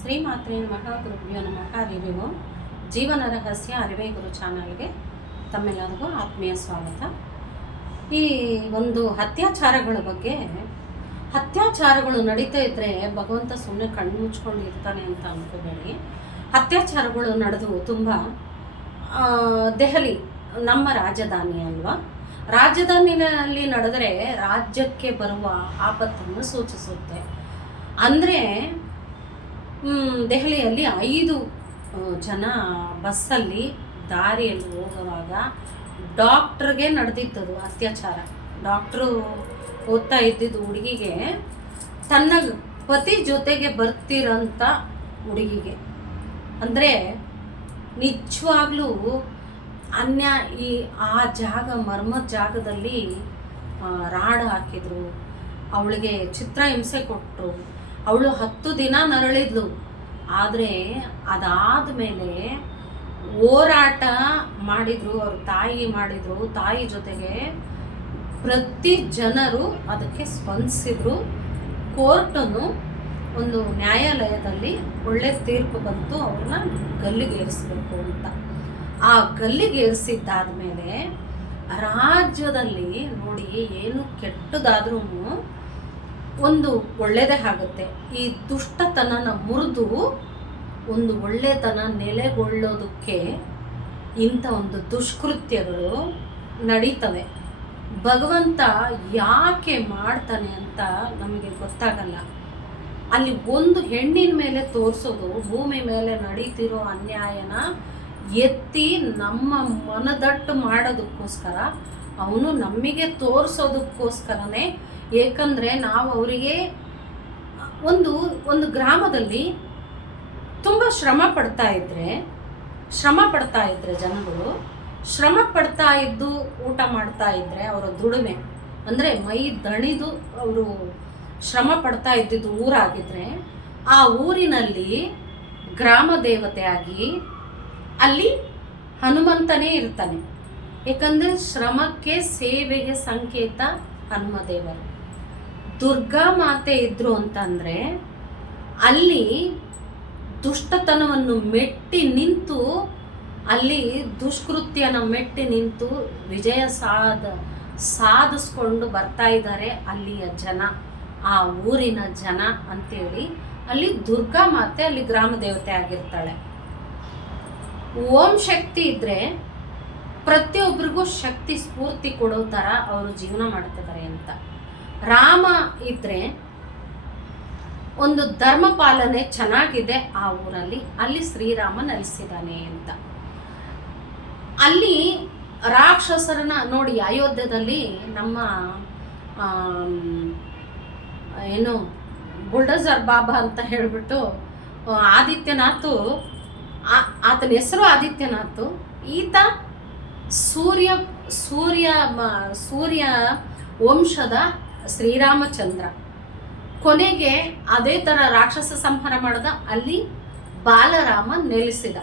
ಶ್ರೀಮಾತ್ರೆ ನಮಃ, ಗುರುಭ್ಯೋ ನಮಃ ರಿವ್ಯೂ ಜೀವನ ರಹಸ್ಯ ಅರಿವೇ ಗುರು ಚಾನಲ್ಗೆ ತಮ್ಮೆಲ್ಲರಿಗೂ ಆತ್ಮೀಯ ಸ್ವಾಗತ. ಈ ಒಂದು ಅತ್ಯಾಚಾರಗಳ ಬಗ್ಗೆ, ಅತ್ಯಾಚಾರಗಳು ನಡೀತಾ ಇದ್ದರೆ ಭಗವಂತ ಸುಮ್ಮನೆ ಕಣ್ಣು ಮುಚ್ಕೊಂಡು ಇರ್ತಾನೆ ಅಂತ ಅನ್ಕೋಬೇಡಿ. ಅತ್ಯಾಚಾರಗಳು ನಡೆದು ತುಂಬ ದೆಹಲಿ, ನಮ್ಮ ರಾಜಧಾನಿ ಅಲ್ವಾ? ರಾಜಧಾನಿನಲ್ಲಿ ನಡೆದರೆ ರಾಜ್ಯಕ್ಕೆ ಬರುವ ಆಪತ್ತನ್ನು ಸೂಚಿಸುತ್ತೆ. ಅಂದರೆ ದೆಹಲಿಯಲ್ಲಿ ಐದು ಜನ ಬಸ್ಸಲ್ಲಿ ದಾರಿಯಲ್ಲಿ ಹೋಗುವಾಗ ಡಾಕ್ಟ್ರಿಗೆ ನಡೆದಿದ್ದದು ಅತ್ಯಾಚಾರ. ಡಾಕ್ಟ್ರು ಓದ್ತಾ ಇದ್ದಿದ್ದು ಹುಡುಗಿಗೆ ತನ್ನ ಪತಿ ಜೊತೆಗೆ ಬರ್ತಿರೋಂಥ ಹುಡುಗಿಗೆ. ಅಂದರೆ ನಿಜವಾಗ್ಲೂ ಅನ್ಯ ಈ, ಆ ಜಾಗ ಮರ್ಮದ ಜಾಗದಲ್ಲಿ ರಾಡ್ ಹಾಕಿದರು, ಅವಳಿಗೆ ಚಿತ್ರಹಿಂಸೆ ಕೊಟ್ಟರು ಅವಳು ಹತ್ತು ದಿನ ನರಳಿದ್ಲು. ಆದರೆ ಅದಾದ ಮೇಲೆ ಹೋರಾಟ ಮಾಡಿದ್ರು, ಅವ್ರ ತಾಯಿ ಮಾಡಿದ್ರು, ತಾಯಿ ಜೊತೆಗೆ ಪ್ರತಿ ಜನರು ಅದಕ್ಕೆ ಸ್ಪಂದಿಸಿದ್ರು. ಕೋರ್ಟನ್ನು ಒಂದು ನ್ಯಾಯಾಲಯದಲ್ಲಿ ಒಳ್ಳೆ ತೀರ್ಪು ಬಂತು, ಅವ್ರನ್ನ ಗಲ್ಲಿಗೇರಿಸ್ಬೇಕು ಅಂತ. ಆ ಗಲ್ಲಿಗೇರಿಸಿದ್ದಾದ್ಮೇಲೆ ರಾಜ್ಯದಲ್ಲಿ ನೋಡಿ ಏನು ಕೆಟ್ಟದಾದ್ರೂ ಒಂದು ಒಳ್ಳೆಯದೇ ಆಗುತ್ತೆ. ಈ ದುಷ್ಟತನನ ಮುರಿದು ಒಂದು ಒಳ್ಳೆತನ ನೆಲೆಗೊಳ್ಳೋದಕ್ಕೆ ಇಂಥ ಒಂದು ದುಷ್ಕೃತ್ಯಗಳು ನಡೀತವೆ. ಭಗವಂತ ಯಾಕೆ ಮಾಡ್ತಾನೆ ಅಂತ ನಮಗೆ ಗೊತ್ತಾಗಲ್ಲ. ಅಲ್ಲಿ ಒಂದು ಹೆಣ್ಣಿನ ಮೇಲೆ ತೋರಿಸೋದು, ಭೂಮಿ ಮೇಲೆ ನಡೀತಿರೋ ಅನ್ಯಾಯನ ಎತ್ತಿ ನಮ್ಮ ಮನದಟ್ಟು ಮಾಡೋದಕ್ಕೋಸ್ಕರ, ಅವನು ನಮಗೆ ತೋರಿಸೋದಕ್ಕೋಸ್ಕರನೇ ಏಕೆಂದರೆ ನಾವು ಅವರಿಗೆ ಒಂದು ಒಂದು ಗ್ರಾಮದಲ್ಲಿ ತುಂಬ ಶ್ರಮ ಪಡ್ತಾ ಇದ್ರೆ, ಶ್ರಮ ಪಡ್ತಾ ಇದ್ರೆ ಜನಗಳು, ಶ್ರಮ ಪಡ್ತಾ ಇದ್ದು ಊಟ ಮಾಡ್ತಾ ಇದ್ದರೆ ಅವರ ದುಡಿಮೆ. ಅಂದರೆ ಮೈ ದಣಿದು ಅವರು ಶ್ರಮ ಪಡ್ತಾ ಇದ್ದಿದ್ದು ಊರಾಗಿದ್ದರೆ ಆ ಊರಿನಲ್ಲಿ ಗ್ರಾಮ ದೇವತೆಯಾಗಿ ಅಲ್ಲಿ ಹನುಮಂತನೇ ಇರ್ತಾನೆ. ಏಕೆಂದರೆ ಶ್ರಮಕ್ಕೆ ಸೇವೆಗೆ ಸಂಕೇತ ಹನುಮದೇವರು ದುರ್ಗಾ ಮಾತೆ ಇದ್ರು ಅಂತಂದ್ರೆ ಅಲ್ಲಿ ದುಷ್ಟತನವನ್ನು ಮೆಟ್ಟಿ ನಿಂತು, ಅಲ್ಲಿ ದುಷ್ಕೃತ್ಯನ ಮೆಟ್ಟಿ ನಿಂತು ವಿಜಯ ಸಾಧ, ಸಾಧಿಸ್ಕೊಂಡು ಬರ್ತಾ ಇದ್ದಾರೆ ಅಲ್ಲಿಯ ಜನ, ಆ ಊರಿನ ಜನ ಅಂತೇಳಿ. ಅಲ್ಲಿ ದುರ್ಗಾ ಮಾತೆ ಅಲ್ಲಿ ಗ್ರಾಮ ದೇವತೆ ಆಗಿರ್ತಾಳೆ. ಓಂ ಶಕ್ತಿ ಇದ್ರೆ ಪ್ರತಿಯೊಬ್ಬರಿಗೂ ಶಕ್ತಿ ಸ್ಫೂರ್ತಿ ಕೊಡೋ ಥರ ಅವರು ಜೀವನ ಮಾಡ್ತಿದ್ದಾರೆ ಅಂತ. ರಾಮ ಇದ್ರೆ ಒಂದು ಧರ್ಮ ಪಾಲನೆ ಚೆನ್ನಾಗಿದೆ ಆ ಊರಲ್ಲಿ. ಅಲ್ಲಿ ಶ್ರೀರಾಮ ನೆಲೆಸಿದ್ದಾನೆ ಅಂತ. ಅಲ್ಲಿ ರಾಕ್ಷಸರನ್ನ ನೋಡಿ ಅಯೋಧ್ಯದಲ್ಲಿ ನಮ್ಮ ಏನು, ಬುಲ್ಡೋಸರ್ ಬಾಬಾ ಅಂತ ಹೇಳಿಬಿಟ್ಟು ಆದಿತ್ಯನಾಥು ಆತನ ಹೆಸರು ಆದಿತ್ಯನಾಥು. ಈತ ಸೂರ್ಯ ಸೂರ್ಯ ಸೂರ್ಯ ವಂಶದ ಶ್ರೀರಾಮಚಂದ್ರ. ಕೊನೆಗೆ ಅದೇ ಥರ ರಾಕ್ಷಸ ಸಂಹಾರ ಮಾಡಿದ, ಅಲ್ಲಿ ಬಾಲರಾಮ ನೆಲೆಸಿದ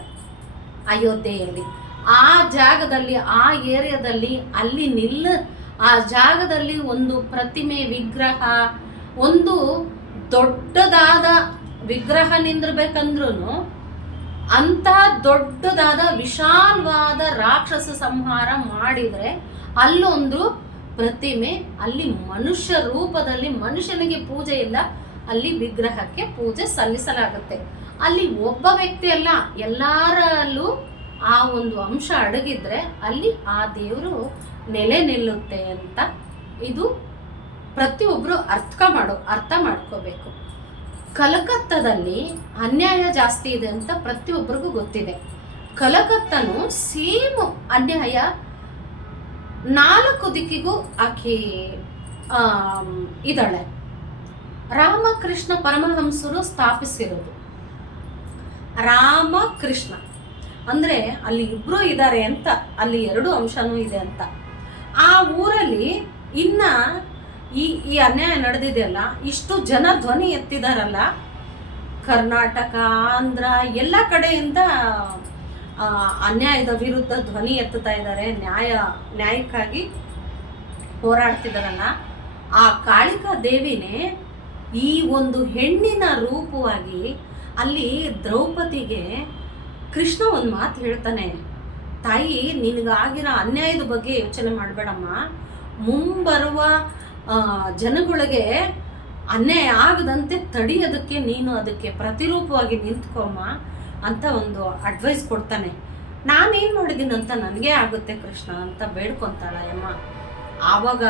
ಅಯೋಧ್ಯೆಯಲ್ಲಿ. ಆ ಜಾಗದಲ್ಲಿ, ಆ ಏರಿಯಾದಲ್ಲಿ ಅಲ್ಲಿ ನಿಲ್ಲ, ಆ ಜಾಗದಲ್ಲಿ ಒಂದು ಪ್ರತಿಮೆ ವಿಗ್ರಹ, ಒಂದು ದೊಡ್ಡದಾದ ವಿಗ್ರಹ ನಿಂದಿರ್ಬೇಕಂದ್ರೂ ಅಂಥ ದೊಡ್ಡದಾದ ವಿಶಾಲವಾದ ರಾಕ್ಷಸ ಸಂಹಾರ ಮಾಡಿದರೆ ಅಲ್ಲೊಂದು ಪ್ರತಿಮೆ ಅಲ್ಲಿ ಮನುಷ್ಯ ರೂಪದಲ್ಲಿ ಮನುಷ್ಯನಿಗೆ ಪೂಜೆ ಇಲ್ಲ, ಅಲ್ಲಿ ವಿಗ್ರಹಕ್ಕೆ ಪೂಜೆ ಸಲ್ಲಿಸಲಾಗುತ್ತೆ. ಅಲ್ಲಿ ಒಬ್ಬ ವ್ಯಕ್ತಿ ಅಲ್ಲ, ಎಲ್ಲರಲ್ಲೂ ಆ ಒಂದು ಅಂಶ ಅಡಗಿದ್ರೆ ಅಲ್ಲಿ ಆ ದೇವರು ನೆಲೆ ನಿಲ್ಲುತ್ತೆ ಅಂತ ಇದು ಪ್ರತಿಯೊಬ್ಬರು ಅರ್ಥ ಮಾಡೋ, ಅರ್ಥ ಮಾಡ್ಕೋಬೇಕು. ಕಲಕತ್ತದಲ್ಲಿ ಅನ್ಯಾಯ ಜಾಸ್ತಿ ಇದೆ ಅಂತ ಪ್ರತಿಯೊಬ್ಬರಿಗೂ ಗೊತ್ತಿದೆ. ಕಲಕತ್ತನು ಸೇಮ್ ಅನ್ಯಾಯ ನಾಲ್ಕು ದಿಕ್ಕಿಗೂ ಆಕೆ ಇದ್ದಾಳೆ. ರಾಮಕೃಷ್ಣ ಪರಮಹಂಸರು ಸ್ಥಾಪಿಸಿರೋದು. ರಾಮಕೃಷ್ಣ. ಅಂದರೆ ಅಲ್ಲಿ ಇಬ್ಬರು ಇದ್ದಾರೆ ಅಂತ, ಅಲ್ಲಿ ಎರಡು ಅಂಶನೂ ಇದೆ ಅಂತ. ಆ ಊರಲ್ಲಿ ಇನ್ನ ಈ ಈ ಅನ್ಯಾಯ ನಡೆದಿದೆಯಲ್ಲ ಇಷ್ಟು ಜನ ಧ್ವನಿ ಎತ್ತಿದಾರಲ್ಲ. ಕರ್ನಾಟಕ, ಆಂಧ್ರ, ಎಲ್ಲ ಕಡೆಯಿಂದ ಅನ್ಯಾಯದ ವಿರುದ್ಧ ಧ್ವನಿ ಎತ್ತುತ್ತಾ ಇದ್ದಾರೆ. ನ್ಯಾಯ, ನ್ಯಾಯಕ್ಕಾಗಿ ಹೋರಾಡ್ತಿದ್ದಾರಲ್ಲ. ಆ ಕಾಳಿಕಾ ದೇವಿನೇ ಈ ಒಂದು ಹೆಣ್ಣಿನ ರೂಪವಾಗಿ ಅಲ್ಲಿ ದ್ರೌಪದಿಗೆ ಕೃಷ್ಣ ಒಂದು ಮಾತು ಹೇಳ್ತಾನೆ. ತಾಯಿ, ನಿನಗಾಗಿರೋ ಅನ್ಯಾಯದ ಬಗ್ಗೆ ಯೋಚನೆ ಮಾಡಬೇಡಮ್ಮ. ಮುಂಬರುವ ಜನಗಳಿಗೆ ಅನ್ಯಾಯ ಆಗದಂತೆ ತಡೆಯೋದಕ್ಕೆ ನೀನು ಅದಕ್ಕೆ ಪ್ರತಿರೂಪವಾಗಿ ನಿಂತ್ಕೊಮ್ಮ. ಅಂತ ಒಂದು ಅಡ್ವೈಸ್ ಕೊಡ್ತಾನೆ. ನಾನೇನು ಮಾಡಿದ್ದೀನಿ ಅಂತ ನನಗೆ ಆಗುತ್ತೆ ಕೃಷ್ಣ ಅಂತ ಬೇಡ್ಕೊತಾಳ ಯಮ್ಮ ಆವಾಗ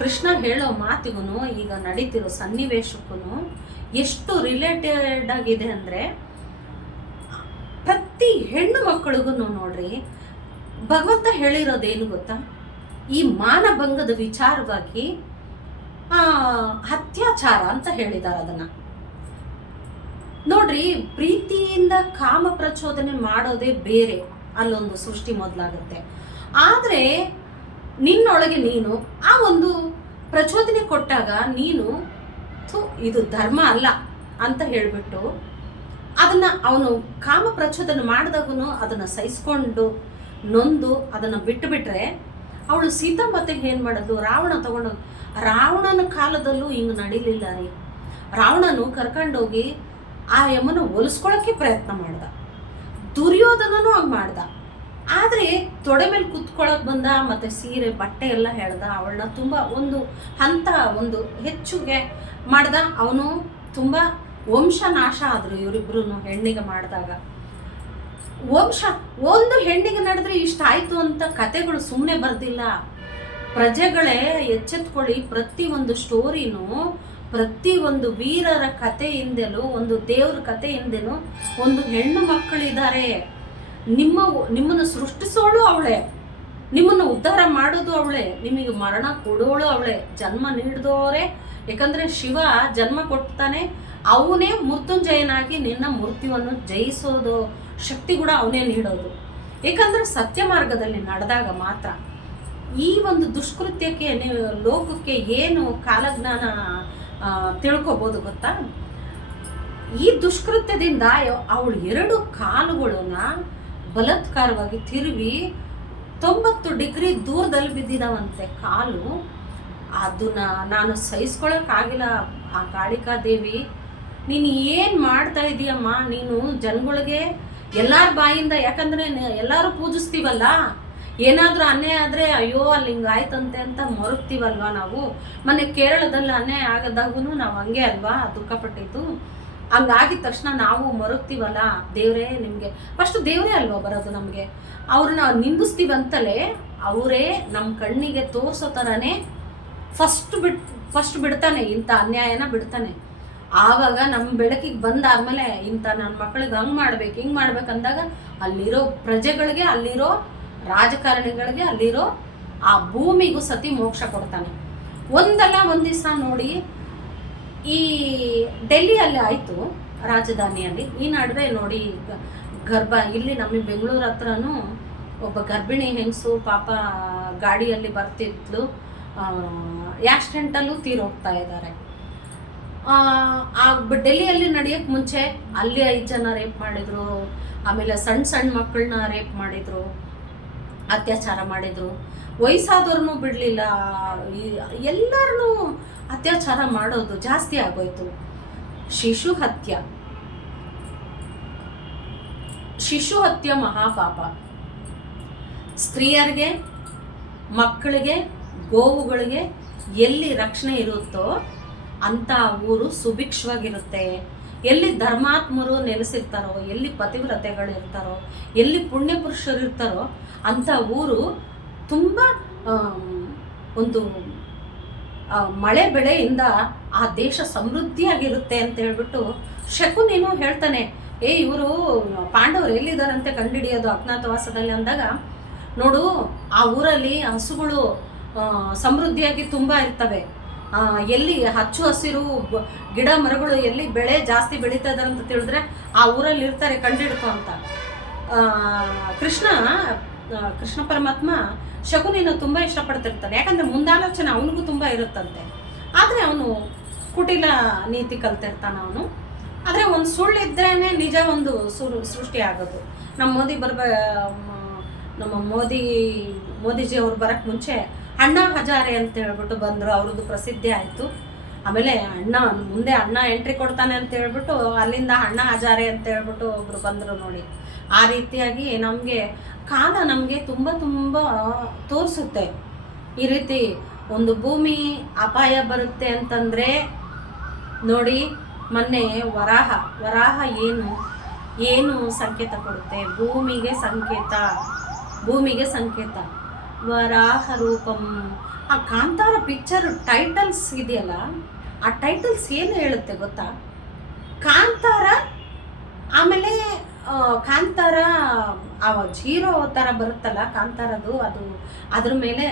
ಕೃಷ್ಣ ಹೇಳೋ ಮಾತಿಗೂ ಈಗ ನಡೀತಿರೋ ಸನ್ನಿವೇಶಕ್ಕೂ ಎಷ್ಟು ರಿಲೇಟೆಡ್ ಆಗಿದೆ ಅಂದರೆ, ಪ್ರತಿ ಹೆಣ್ಣು ಮಕ್ಕಳಿಗೂ ನೋಡ್ರಿ, ಭಗವಂತ ಹೇಳಿರೋದೇನು ಗೊತ್ತಾ? ಈ ಮಾನಭಂಗದ ವಿಚಾರವಾಗಿ ಅತ್ಯಾಚಾರ ಅಂತ ಹೇಳಿದ್ದಾರೆ ಅದನ್ನ. ನೋಡ್ರಿ, ಪ್ರೀತಿಯಿಂದ ಕಾಮ ಪ್ರಚೋದನೆ ಮಾಡೋದೇ ಬೇರೆ ಅಲ್ಲೊಂದು ಸೃಷ್ಟಿ ಮೊದಲಾಗುತ್ತೆ. ಆದರೆ, ನಿನ್ನೊಳಗೆ ನೀನು ಆ ಒಂದು ಪ್ರಚೋದನೆ ಕೊಟ್ಟಾಗ ನೀನು, ಥು, ಇದು ಧರ್ಮ ಅಲ್ಲ ಅಂತ ಹೇಳಿಬಿಟ್ಟು ಅದನ್ನ ಅವನು ಕಾಮ ಪ್ರಚೋದನೆ ಮಾಡಿದಾಗೂ ಅದನ್ನ ಸಹಿಸ್ಕೊಂಡು ನೊಂದು ಅದನ್ನ ಬಿಟ್ಟು ಬಿಟ್ರೆ ಅವಳು ಮತ್ತೆ ಏನು ಮಾಡೋದು? ರಾವಣ ತಗೊಂಡು, ರಾವಣನ ಕಾಲದಲ್ಲೂ ಹಿಂಗೆ ನಡೀಲಿಲ್ಲ ರೀ. ರಾವಣನು ಕರ್ಕೊಂಡೋಗಿ ಆ ಯಮನ ಒಲಿಸ್ಕೊಳ್ಳೋಕ್ಕೆ ಪ್ರಯತ್ನ ಮಾಡ್ದ. ದುರ್ಯೋಧನನು ಹಂಗೆ ಮಾಡ್ದ. ಆದರೆ ತೊಡೆ ಮೇಲೆ ಕುತ್ಕೊಳ್ಳೋಕೆ ಬಂದ, ಮತ್ತು ಸೀರೆ, ಬಟ್ಟೆ ಎಲ್ಲ ಹೇಳ್ದ, ಅವಳನ್ನ ತುಂಬ ಒಂದು ಹಂತ, ಒಂದು ಹೆಚ್ಚುಗೆ ಮಾಡ್ದ. ಅವನು ತುಂಬ ವಂಶನಾಶ ಆದರು ಇವರಿಬ್ರು ಹೆಣ್ಣಿಗೆ ಮಾಡಿದಾಗ. ವಂಶ, ಒಂದು ಹೆಣ್ಣಿಗೆ ನಡೆದ್ರೆ ಇಷ್ಟ ಆಯ್ತು ಅಂತ ಕತೆಗಳು ಸುಮ್ಮನೆ ಬರ್ದಿಲ್ಲ. ಪ್ರಜೆಗಳೇ ಎಚ್ಚೆತ್ಕೊಳ್ಳಿ ಪ್ರತಿ ಒಂದು ಸ್ಟೋರಿನೂ ಪ್ರತಿ ಒಂದು ವೀರರ ಕಥೆಯಿಂದಲೂ, ಒಂದು ದೇವ್ರ ಕಥೆಯಿಂದಲೂ ಒಂದು ಹೆಣ್ಣು ಮಕ್ಕಳಿದ್ದಾರೆ. ನಿಮ್ಮ ನಿಮ್ಮನ್ನು ಸೃಷ್ಟಿಸೋಳು ಅವಳೆ. ನಿಮ್ಮನ್ನು ಉದ್ಧಾರ ಮಾಡೋದು ಅವಳೆ. ನಿಮಗೆ ಮರಣ ಕೊಡೋಳು ಅವಳೆ. ಜನ್ಮ ನೀಡಿದವರೇ ಯಾಕಂದ್ರೆ ಶಿವ ಜನ್ಮ ಕೊಡ್ತಾನೆ. ಅವನೇ ಮೃತ್ಯುಂಜಯನಾಗಿ ನಿನ್ನ ಮೃತ್ಯುವನ್ನು ಜಯಿಸೋದು, ಶಕ್ತಿ ಕೂಡ ಅವನೇ ನೀಡೋದು. ಏಕೆಂದರೆ ಸತ್ಯ ಮಾರ್ಗದಲ್ಲಿ ನಡೆದಾಗ ಮಾತ್ರ ಈ ಒಂದು ದುಷ್ಕೃತ್ಯಕ್ಕೆ ಲೋಕಕ್ಕೆ ಏನು ಕಾಲಜ್ಞಾನ ತಿಳ್ಕೊಬೋದು ಗೊತ್ತಾ? ಈ ದುಷ್ಕೃತ್ಯದಿಂದ ಅವಳು ಎರಡು ಕಾಲುಗಳನ್ನ ಬಲತ್ಕಾರವಾಗಿ ತಿರುವಿ ತೊಂಬತ್ತು ಡಿಗ್ರಿ ದೂರದಲ್ಲಿ ಬಿದ್ದಿದಾವಂತೆ ಕಾಲು. ಅದನ್ನ ನಾನು ಸಹಿಸ್ಕೊಳಕ್ಕಾಗಿಲ್ಲ. ಆ ಕಾಳಿಕಾ ದೇವಿ, ನೀನು ಏನು ಮಾಡ್ತಾ ಇದೀಯಮ್ಮ? ನೀನು ಜನಗಳಿಗೆ ಎಲ್ಲಾರ ಬಾಯಿಂದ, ಯಾಕಂದ್ರೆ ಎಲ್ಲರೂ ಪೂಜಿಸ್ತೀವಲ್ಲ? ಏನಾದರೂ ಅನ್ಯಾಯ ಆದರೆ ಅಯ್ಯೋ, ಅಲ್ಲಿ ಹಿಂಗಾಯ್ತಂತೆ ಅಂತ ಮರುಗ್ತೀವಲ್ವಾ ನಾವು? ಮೊನ್ನೆ ಕೇರಳದಲ್ಲಿ ಅನ್ಯಾಯ ಆಗದಾಗೂ ನಾವು ಹಂಗೆ ಅಲ್ವಾ? ದುಃಖಪಟ್ಟಿದ್ದು. ಹಂಗಾಗಿದ ತಕ್ಷಣ ನಾವು ಮರುಗ್ತೀವಲ್ಲ ದೇವರೇ ನಿಮಗೆ. ಫಸ್ಟ್ ದೇವರೇ ಅಲ್ವಾ ಬರೋದು ನಮಗೆ? ಅವ್ರನ್ನ ನಿಂದಿಸ್ತೀವಂತಲೇ ಅವರೇ ನಮ್ಮ ಕಣ್ಣಿಗೆ ತೋರಿಸೋ ಥರನೇ ಫಸ್ಟ್ ಬಿಟ್ ಫಸ್ಟ್ ಬಿಡ್ತಾನೆ, ಇಂಥ ಅನ್ಯಾಯನ ಬಿಡ್ತಾನೆ. ಆವಾಗ ನಮ್ಮ ಬೆಳಕಿಗೆ ಬಂದಾದ್ಮೇಲೆ ಇಂಥ ನನ್ನ ಮಕ್ಳಿಗೆ ಹಂಗೆ ಮಾಡ್ಬೇಕು, ಹಿಂಗೆ ಮಾಡ್ಬೇಕಂದಾಗ ಅಲ್ಲಿರೋ ಪ್ರಜೆಗಳಿಗೆ ಅಲ್ಲಿರೋ ರಾಜಕಾರಣಿಗಳಿಗೆ ಅಲ್ಲಿರೋ ಆ ಭೂಮಿಗೂ ಸತಿ ಮೋಕ್ಷ ಕೊಡ್ತಾನೆ. ಒಂದಲ್ಲ ಒಂದು ದಿವಸ ನೋಡಿ, ಈ ಡೆಲ್ಲಿಯಲ್ಲಿ ಆಯಿತು ರಾಜಧಾನಿಯಲ್ಲಿ. ಈ ನಡುವೆ ನೋಡಿ, ಗರ್ಭ, ಇಲ್ಲಿ ನಮ್ಮ ಬೆಂಗಳೂರು ಹತ್ರನೂ ಒಬ್ಬ ಗರ್ಭಿಣಿ ಹೆಂಗಸು ಪಾಪ ಗಾಡಿಯಲ್ಲಿ ಬರ್ತಿದ್ಲು. ಆ್ಯಕ್ಸಿಡೆಂಟಲ್ಲೂ ತೀರೋಗ್ತಾ ಇದ್ದಾರೆ. ಆ ಡೆಲ್ಲಿಯಲ್ಲಿ ನಡೆಯೋಕ್ಕೆ ಮುಂಚೆ ಅಲ್ಲಿ ಐದು ಜನ ರೇಪ್ ಮಾಡಿದ್ರು. ಆಮೇಲೆ ಸಣ್ಣ ಸಣ್ಣ ಮಕ್ಕಳನ್ನ ರೇಪ್ ಮಾಡಿದ್ರು. ಅತ್ಯಾಚಾರ ಮಾಡಿದ್ರು. ವಯಸ್ಸಾದವ್ರನ್ನೂ ಬಿಡಲಿಲ್ಲ. ಎಲ್ಲರನ್ನೂ ಅತ್ಯಾಚಾರ ಮಾಡೋದು ಜಾಸ್ತಿ ಆಗೋಯ್ತು. ಶಿಶು ಹತ್ಯ. ಶಿಶು ಹತ್ಯ ಮಹಾಪಾಪ. ಸ್ತ್ರೀಯರಿಗೆ, ಮಕ್ಕಳಿಗೆ, ಗೋವುಗಳಿಗೆ ಎಲ್ಲಿ ರಕ್ಷಣೆ ಇರುತ್ತೋ ಅಂತ ಊರು ಸುಭಿಕ್ಷವಾಗಿರುತ್ತೆ. ಎಲ್ಲಿ ಧರ್ಮಾತ್ಮರು ನೆಲೆಸಿರ್ತಾರೋ, ಎಲ್ಲಿ ಪತಿವ್ರತೆಗಳು ಇರ್ತಾರೋ, ಎಲ್ಲಿ ಪುಣ್ಯ ಪುರುಷರು ಇರ್ತಾರೋ ಅಂಥ ಊರು ತುಂಬ ಒಂದು ಮಳೆ ಬೆಳೆಯಿಂದ ಆ ದೇಶ ಸಮೃದ್ಧಿಯಾಗಿರುತ್ತೆ ಅಂತ ಹೇಳ್ಬಿಟ್ಟು ಶಕುನೇನೋ ಹೇಳ್ತಾನೆ. ಏ, ಇವರು ಪಾಂಡವರು ಎಲ್ಲಿದ್ದಾರಂತೆ ಕಂಡುಹಿಡಿಯೋದು ಅಜ್ಞಾತವಾಸದಲ್ಲಿ ಅಂದಾಗ, ನೋಡು, ಆ ಊರಲ್ಲಿ ಹಸುಗಳು ಸಮೃದ್ಧಿಯಾಗಿ ತುಂಬ ಇರ್ತವೆ. ಎಲ್ಲಿ ಹಚ್ಚು ಹಸಿರು ಗಿಡ ಮರಗಳು ಎಲ್ಲಿ ಬೆಳೆ ಜಾಸ್ತಿ ಬೆಳೀತಾ ಇದಾರೆ ಅಂತ ತಿಳಿದ್ರೆ ಆ ಊರಲ್ಲಿ ಇರ್ತಾರೆ, ಕಂಡಿಡ್ಕೊ ಅಂತ. ಕೃಷ್ಣ ಕೃಷ್ಣ ಪರಮಾತ್ಮ ಶಕುನಿನ ತುಂಬ ಇಷ್ಟಪಡ್ತಿರ್ತಾನೆ. ಯಾಕಂದ್ರೆ ಮುಂದಾಲೋಚನೆ ಅವನಿಗೂ ತುಂಬ ಇರುತ್ತಂತೆ. ಆದರೆ ಅವನು ಕುಟಿಲ ನೀತಿ ಕಲ್ತಿರ್ತಾನ ಅವನು. ಆದರೆ ಒಂದು ಸುಳ್ಳು ಇದ್ರೇನೆ ನಿಜ ಒಂದು ಸುರು ಸೃಷ್ಟಿ ಆಗೋದು. ನಮ್ಮ ಮೋದಿ ಬರ್ಬ ನಮ್ಮ ಮೋದಿ ಮೋದಿಜಿ ಅವ್ರು ಬರಕ್ಕೆ ಮುಂಚೆ ಅಣ್ಣಾ ಹಜಾರೆ ಅಂತ ಹೇಳ್ಬಿಟ್ಟು ಬಂದರು, ಅವ್ರದ್ದು ಪ್ರಸಿದ್ಧಿ ಆಯಿತು. ಆಮೇಲೆ ಅಣ್ಣ ಮುಂದೆ ಅಣ್ಣ ಎಂಟ್ರಿ ಕೊಡ್ತಾನೆ ಅಂತ ಹೇಳ್ಬಿಟ್ಟು ಅಲ್ಲಿಂದ ಅಣ್ಣ ಹಜಾರೆ ಅಂತ ಹೇಳ್ಬಿಟ್ಟು ಒಬ್ರು ಬಂದರು ನೋಡಿ. ಆ ರೀತಿಯಾಗಿ ನಮಗೆ ಕಾಲ ನಮಗೆ ತುಂಬ ತುಂಬ ತೋರಿಸುತ್ತೆ. ಈ ರೀತಿ ಒಂದು ಭೂಮಿ ಅಪಾಯ ಬರುತ್ತೆ ಅಂತಂದರೆ ನೋಡಿ, ಮೊನ್ನೆ ವರಾಹ ವರಾಹ ಏನು? ಏನು ಸಂಕೇತ ಕೊಡುತ್ತೆ? ಭೂಮಿಗೆ ಸಂಕೇತ. ಭೂಮಿಗೆ ಸಂಕೇತ. ವರಾಹ ರೂಪಂ ಆ ಕಾಂತಾರ ಪಿಕ್ಚರ್ ಟೈಟಲ್ಸ್ ಇದೆಯಲ್ಲ, ಆ ಟೈಟಲ್ಸ್ ಏನು ಹೇಳುತ್ತೆ ಗೊತ್ತಾ? ಕಾಂತಾರ ಆಮೇಲೆ ಕಾಂತಾರ, ಆ ಜೀರೋ ಥರ ಬರುತ್ತಲ್ಲ ಕಾಂತಾರದು ಅದು, ಅದ್ರ ಮೇಲೆ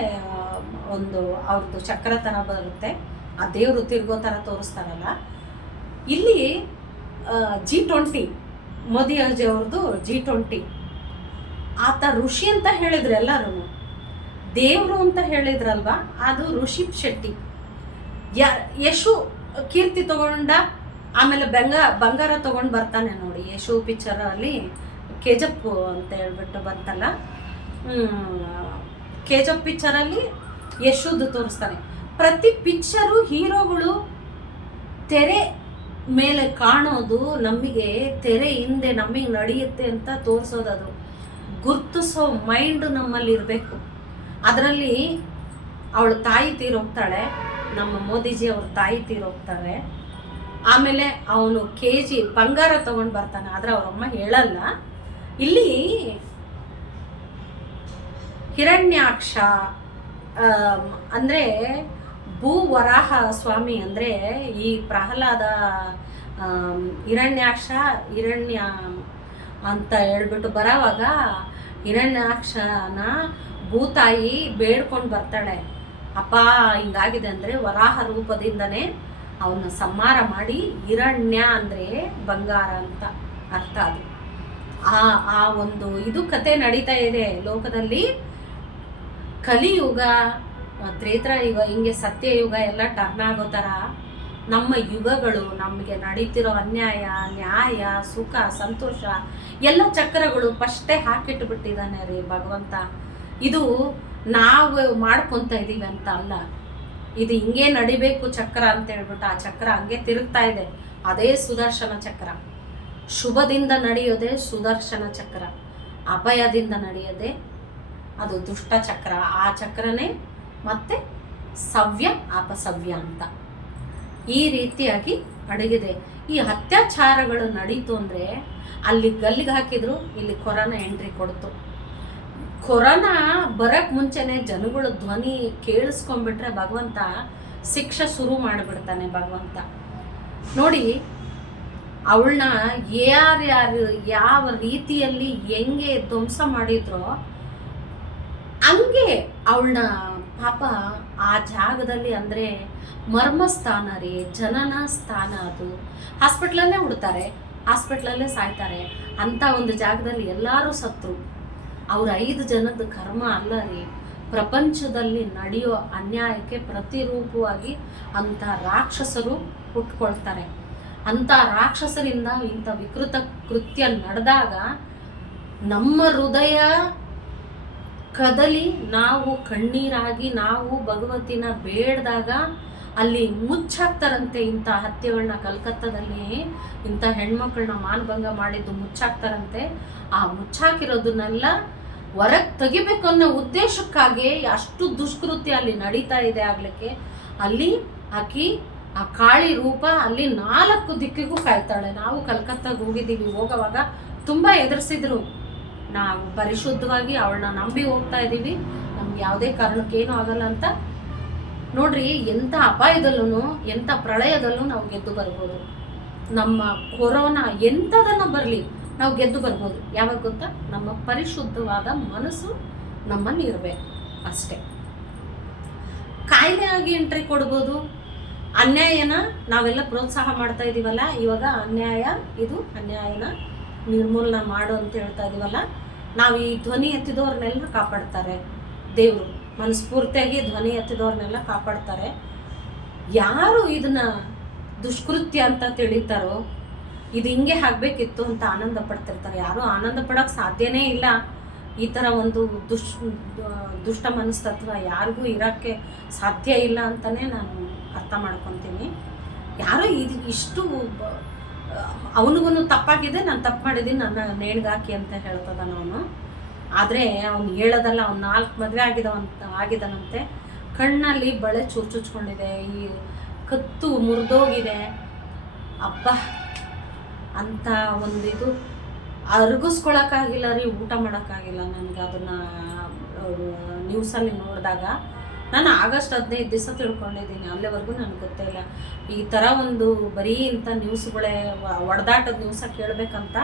ಒಂದು ಅವ್ರದ್ದು ಚಕ್ರ ಥರ ಬರುತ್ತೆ. ಆ ದೇವರು ತಿರುಗೋ ಥರ ತೋರಿಸ್ತಾರಲ್ಲ. ಇಲ್ಲಿ ಜಿ ಟ್ವೆಂಟಿ ಮೋದಿ ಅಜ್ಜಿ ಅವ್ರದ್ದು ಜಿ ಟ್ವೆಂಟಿ ಆತ ಋಷಿ ಅಂತ ಹೇಳಿದ್ರು ಎಲ್ಲರೂ ದೇವರು ಅಂತ ಹೇಳಿದ್ರಲ್ವಾ? ಅದು ಋಷಿಪ್ ಶೆಟ್ಟಿ. ಯ ಯಶು ಕೀರ್ತಿ ತಗೊಂಡ, ಆಮೇಲೆ ಬೆಂಗ, ಬಂಗಾರ ತಗೊಂಡು ಬರ್ತಾನೆ ನೋಡಿ. ಯಶು ಪಿಕ್ಚರಲ್ಲಿ ಕೆಜಪ್ ಅಂತ ಹೇಳ್ಬಿಟ್ಟು ಬಂತಲ್ಲ? ಕೆಜಪ್ ಪಿಕ್ಚರಲ್ಲಿ ಯಶುದು ತೋರಿಸ್ತಾನೆ. ಪ್ರತಿ ಪಿಕ್ಚರು ಹೀರೋಗಳು ತೆರೆ ಮೇಲೆ ಕಾಣೋದು ನಮಗೆ ತೆರೆ ಹಿಂದೆ ನಮಗೆ ನಡೆಯುತ್ತೆ ಅಂತ ತೋರಿಸೋದದು. ಗುರ್ತಿಸೋ ಮೈಂಡ್ ನಮ್ಮಲ್ಲಿ ಇರಬೇಕು ಅದರಲ್ಲಿ ಅವಳ ತಾಯಿ ತೀರೋಗ್ತಾಳೆ, ನಮ್ಮ ಮೋದಿಜಿ ಅವ್ರ ತಾಯಿ ತೀರೋಗ್ತಾರೆ. ಆಮೇಲೆ ಅವನು ಕೆ ಜಿ ಬಂಗಾರ ತಗೊಂಡು ಬರ್ತಾನೆ, ಆದರೆ ಅವರಮ್ಮ ಹೇಳಲ್ಲ. ಇಲ್ಲಿ ಹಿರಣ್ಯಾಕ್ಷ ಅಂದರೆ ಭೂ ವರಾಹ ಸ್ವಾಮಿ ಅಂದ್ರೆ ಈ ಪ್ರಹ್ಲಾದ ಹಿರಣ್ಯಾಕ್ಷ, ಹಿರಣ್ಯ ಅಂತ ಹೇಳ್ಬಿಟ್ಟು ಬರೋವಾಗ ಹಿರಣ್ಯಾಕ್ಷನ ಭೂತಾಯಿ ಬೇಡ್ಕೊಂಡು ಬರ್ತಾಳೆ. ಅಪ್ಪ, ಹಿಂಗಾಗಿದೆ ಅಂದರೆ ವರಾಹ ರೂಪದಿಂದನೇ ಅವನ ಸಂಹಾರ ಮಾಡಿ ಹಿರಣ್ಯ ಅಂದರೆ ಬಂಗಾರ ಅಂತ ಅರ್ಥ ಅದು. ಆ ಆ ಒಂದು ಇದು ಕತೆ ನಡೀತಾ ಇದೆ ಲೋಕದಲ್ಲಿ. ಕಲಿಯುಗ ತ್ರೇತಾಯುಗ ಹಿಂಗೆ ಸತ್ಯಯುಗ ಎಲ್ಲ ಟರ್ನ್ ಆಗೋ ಥರ ನಮ್ಮ ಯುಗಗಳು ನಮಗೆ ನಡೀತಿರೋ ಅನ್ಯಾಯ, ನ್ಯಾಯ, ಸುಖ, ಸಂತೋಷ ಎಲ್ಲ ಚಕ್ರಗಳು ಫಸ್ಟೇ ಹಾಕಿಟ್ಟು ಬಿಟ್ಟಿದ್ದಾನೆ ರೀ ಭಗವಂತ. ಇದು ನಾವು ಮಾಡ್ಕೊತ ಇದ್ದೀವಿ ಅಂತ ಅಲ್ಲ. ಇದು ಹಿಂಗೆ ನಡಿಬೇಕು ಚಕ್ರ ಅಂತ ಹೇಳ್ಬಿಟ್ಟು ಆ ಚಕ್ರ ಹಂಗೆ ತಿರುಗ್ತಾ ಇದೆ. ಅದೇ ಸುದರ್ಶನ ಚಕ್ರ. ಶುಭದಿಂದ ನಡೆಯೋದೇ ಸುದರ್ಶನ ಚಕ್ರ. ಅಭಯದಿಂದ ನಡೆಯೋದೇ ಅದು ದುಷ್ಟ ಚಕ್ರ. ಆ ಚಕ್ರನೇ ಮತ್ತೆ ಸವ್ಯ, ಅಪಸವ್ಯ ಅಂತ. ಈ ರೀತಿಯಾಗಿ ಅಡಗಿದೆ ಈ ಅತ್ಯಾಚಾರಗಳು ನಡೀತು ಅಂದರೆ ಅಲ್ಲಿ ಗಲ್ಲಿಗೆ ಹಾಕಿದ್ರು, ಇಲ್ಲಿ ಕೊರೋನಾ ಎಂಟ್ರಿ ಕೊಡ್ತು. ಕೊರೋನಾ ಬರಕ್ ಮುಂಚೆನೆ ಜನಗಳ ಧ್ವನಿ ಕೇಳಿಸ್ಕೊಂಡ್ಬಿಟ್ರೆ ಭಗವಂತ ಶಿಕ್ಷೆ ಶುರು ಮಾಡಿಬಿಡ್ತಾನೆ ಭಗವಂತ. ನೋಡಿ ಅವಳನ್ನ ಯಾರ್ಯಾರು ಯಾವ ರೀತಿಯಲ್ಲಿ ಹೆಂಗೆ ಧ್ವಂಸ ಮಾಡಿದ್ರೋ ಹಂಗೆ ಅವಳನ್ನ ಪಾಪ ಆ ಜಾಗದಲ್ಲಿ ಅಂದರೆ ಮರ್ಮಸ್ಥಾನ ರೀ, ಜನನ ಸ್ಥಾನ ಅದು. ಹಾಸ್ಪಿಟ್ಲಲ್ಲೇ ಉಡ್ತಾರೆ ಹಾಸ್ಪಿಟ್ಲಲ್ಲೇ ಸಾಯ್ತಾರೆ. ಅಂಥ ಒಂದು ಜಾಗದಲ್ಲಿ ಎಲ್ಲರೂ ಸತ್ರು ಅವ್ರ ಐದು ಜನದ ಕರ್ಮ ಅಲ್ಲ ರೀ ಪ್ರಪಂಚದಲ್ಲಿ ನಡೆಯೋ ಅನ್ಯಾಯಕ್ಕೆ ಪ್ರತಿರೂಪವಾಗಿ ಅಂಥ ರಾಕ್ಷಸರು ಹುಟ್ಕೊಳ್ತಾರೆ. ಅಂಥ ರಾಕ್ಷಸರಿಂದ ಇಂಥ ವಿಕೃತ ಕೃತ್ಯ ನಡೆದಾಗ ನಮ್ಮ ಹೃದಯ ಕದಲಿ ನಾವು ಕಣ್ಣೀರಾಗಿ ನಾವು ಭಗವತಿನ ಬೇಡ್ದಾಗ ಅಲ್ಲಿ ಮುಚ್ಚಾಕ್ತಾರಂತೆ ಇಂಥ ಹತ್ಯೆಗಳನ್ನ ಕಲ್ಕತ್ತಾದಲ್ಲಿ ಇಂಥ ಹೆಣ್ಮಕ್ಳನ್ನ ಮಾನಭಂಗ ಮಾಡಿದ್ದು ಮುಚ್ಚಾಕ್ತಾರಂತೆ. ಆ ಮುಚ್ಚಾಕಿರೋದನ್ನೆಲ್ಲ ಹೊರಗೆ ತೆಗಿಬೇಕು ಅನ್ನೋ ಉದ್ದೇಶಕ್ಕಾಗಿ ಅಷ್ಟು ದುಷ್ಕೃತ್ಯ ಅಲ್ಲಿ ನಡೀತಾ ಇದೆ ಆಗ್ಲಿಕ್ಕೆ. ಅಲ್ಲಿ ಆಕಿ, ಆ ಕಾಳಿ ರೂಪ ಅಲ್ಲಿ ನಾಲ್ಕು ದಿಕ್ಕಿಗೂ ಕಾಯ್ತಾಳೆ. ನಾವು ಕಲ್ಕತ್ತಾಗ ಹೋಗಿದ್ದೀವಿ. ಹೋಗೋವಾಗ ತುಂಬ ಎದುರಿಸಿದ್ರು. ನಾವು ಪರಿಶುದ್ಧವಾಗಿ ಅವಳನ್ನ ನಂಬಿ ಹೋಗ್ತಾ ಇದ್ದೀವಿ. ನಮ್ಗೆ ಯಾವುದೇ ಕಾರಣಕ್ಕೇನು ಆಗಲ್ಲ ಅಂತ. ನೋಡ್ರಿ, ಎಂಥ ಅಪಾಯದಲ್ಲೂ ಎಂಥ ಪ್ರಳಯದಲ್ಲೂ ನಾವು ಗೆದ್ದು ಬರ್ಬೋದು. ನಮ್ಮ ಕೊರೋನಾ ಎಂಥದನ್ನು ಬರಲಿ. ನಾವು ಗೆದ್ದು ಬರ್ಬೋದು. ಯಾವಾಗ ಗೊತ್ತಾ? ನಮ್ಮ ಪರಿಶುದ್ಧವಾದ ಮನಸ್ಸು ನಮ್ಮಲ್ಲಿ ಇರಬೇಕು ಅಷ್ಟೇ. ಕಾಯಿಲೆ ಆಗಿ ಎಂಟ್ರಿ ಕೊಡ್ಬೋದು. ಅನ್ಯಾಯನ ನಾವೆಲ್ಲ ಪ್ರೋತ್ಸಾಹ ಮಾಡ್ತಾ ಇದೀವಲ್ಲ? ಇವಾಗ ಅನ್ಯಾಯ, ಇದು ಅನ್ಯಾಯನ ನಿರ್ಮೂಲನ ಮಾಡು ಅಂತ ಹೇಳ್ತಾ ಇದೀವಲ್ಲ? ನಾವು ಈ ಧ್ವನಿ ಎತ್ತಿದವ್ರನ್ನೆಲ್ಲ ಕಾಪಾಡ್ತಾರೆ. ದೇವರು ಮನಸ್ಫೂರ್ತಿಯಾಗಿ ಧ್ವನಿ ಎತ್ತಿದವ್ರನ್ನೆಲ್ಲ ಕಾಪಾಡ್ತಾರೆ. ಯಾರು ಇದನ್ನ ದುಷ್ಕೃತ್ಯ ಅಂತ ತಿಳಿತಾರೋ ಇದು ಹಿಂಗೆ ಆಗಬೇಕಿತ್ತು ಅಂತ ಆನಂದ ಪಡ್ತಿರ್ತಾರೆ. ಯಾರು ಆನಂದ ಪಡೋಕೆ ಸಾಧ್ಯನೇ ಇಲ್ಲ. ಈ ಥರ ಒಂದು ದುಷ್ ದುಷ್ಟ ಮನಸ್ತತ್ವ ಯಾರಿಗೂ ಇರೋಕ್ಕೆ ಸಾಧ್ಯ ಇಲ್ಲ ಅಂತಲೇ ನಾನು ಅರ್ಥ ಮಾಡ್ಕೊತೀನಿ. ಯಾರೋ ಇದು ಇಷ್ಟು ಅವನಿಗೂ ತಪ್ಪಾಗಿದೆ, ನಾನು ತಪ್ಪು ಮಾಡಿದ್ದೀನಿ, ನನ್ನ ನೇಣ್ಗಾಕಿ ಅಂತ ಹೇಳ್ತದಾನ ಅವನು. ಆದರೆ ಅವ್ನು ಹೇಳೋದಲ್ಲ, ಅವ್ನು ನಾಲ್ಕು ಮದುವೆ ಆಗಿದವಂತ, ಆಗಿದನಂತೆ. ಕಣ್ಣಲ್ಲಿ ಬಳೆ ಚುಚ್ಚುಚ್ಕೊಂಡಿದೆ ಈ ಕತ್ತು ಮುರಿದೋಗಿದೆ. ಅಬ್ಬ ಒಂದು ಇದು ಅರ್ಗಿಸ್ಕೊಳಕ್ಕಾಗಿಲ್ಲ ರೀ, ಊಟ ಮಾಡೋಕ್ಕಾಗಿಲ್ಲ ನನಗೆ ಅದನ್ನು ನ್ಯೂಸಲ್ಲಿ ನೋಡಿದಾಗ. ನಾನು ಆಗಸ್ಟ್ ಹದಿನೈದು ದಿವಸ ತಿಳ್ಕೊಂಡಿದ್ದೀನಿ, ಅಲ್ಲಿವರೆಗೂ ನನಗೆ ಗೊತ್ತೇ ಇಲ್ಲ. ಈ ಥರ ಒಂದು ಬರೀ ಇಂಥ ನ್ಯೂಸ್ಗಳೇ ಒಡೆದಾಟದ ನ್ಯೂಸ ಕೇಳಬೇಕಂತ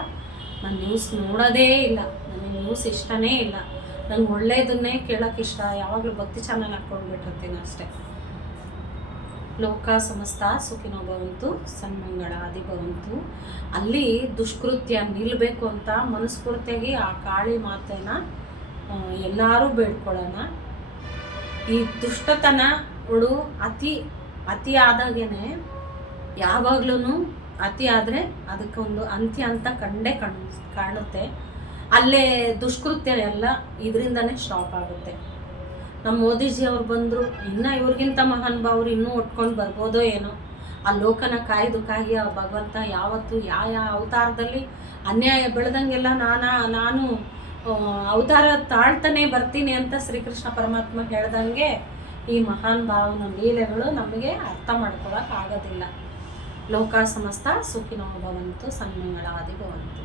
ನಾನು ನ್ಯೂಸ್ ನೋಡೋದೇ ಇಲ್ಲ. ನನಗೆ ನ್ಯೂಸ್ ಇಷ್ಟನೇ ಇಲ್ಲ. ನಂಗೆ ಒಳ್ಳೆಯದನ್ನೇ ಕೇಳೋಕೆ ಇಷ್ಟ. ಯಾವಾಗಲೂ ಭಕ್ತಿ ಚಾನಲ್ ಹಾಕ್ಕೊಂಡ್ಬಿಟ್ಟಿರ್ತೀನಿ ಅಷ್ಟೇ. ಲೋಕ ಸಮಸ್ತ ಸುಖಿನೋ ಭವಂತು, ಸನ್ಮಂಗಳಾದಿ ಭವಂತು. ಅಲ್ಲಿ ದುಷ್ಕೃತ್ಯ ನಿಲ್ಲಬೇಕು ಅಂತ ಮನಸ್ಫೂರ್ತಿಯಾಗಿ ಆ ಕಾಳಿ ಮಾತೇನ ಎಲ್ಲರೂ ಬೇಡ್ಕೊಳ್ಳೋಣ ಈ ದುಷ್ಟತನಗಳು ಅತಿ ಅತಿ ಆದಾಗೇನೆ ಯಾವಾಗ್ಲೂ ಅತಿ ಆದರೆ ಅದಕ್ಕೊಂದು ಅಂತ್ಯ ಅಂತ ಕಂಡೇ ಕಣ್, ಕಾಣುತ್ತೆ. ಅಲ್ಲೇ ದುಷ್ಕೃತ್ಯ ಎಲ್ಲ ಇದರಿಂದನೇ ಸ್ಟಾಪ್ ಆಗುತ್ತೆ. ನಮ್ಮ ಮೋದಿಜಿ ಅವ್ರು ಬಂದರು, ಇನ್ನು ಇವ್ರಿಗಿಂತ ಮಹಾನ್ ಭಾವ್ರು ಇನ್ನೂ ಒಟ್ಕೊಂಡು ಬರ್ಬೋದೋ ಏನೋ. ಆ ಲೋಕನ ಕಾಯ್ದು ಕಾಯಿ ಆ ಭಗವಂತ ಯಾವತ್ತು ಯಾವ ಯಾವ ಅವತಾರದಲ್ಲಿ ಅನ್ಯಾಯ ಬೆಳೆದಂಗೆಲ್ಲ ನಾನಾ, ನಾನು ಅವತಾರ ತಾಳ್ತಾನೆ ಬರ್ತೀನಿ ಅಂತ ಶ್ರೀಕೃಷ್ಣ ಪರಮಾತ್ಮ ಹೇಳ್ದಂಗೆ ಈ ಮಹಾನ್ ಭಾವನ ಲೀಲೆಗಳು ನಮಗೆ ಅರ್ಥ ಮಾಡ್ಕೊಳಕ್ ಆಗೋದಿಲ್ಲ. ಲೋಕ ಸಮಸ್ತ ಸುಖಿನೋ ಭವಂತು ಸನ್ಮಂಗಳಾದಿ ಭವಂತು.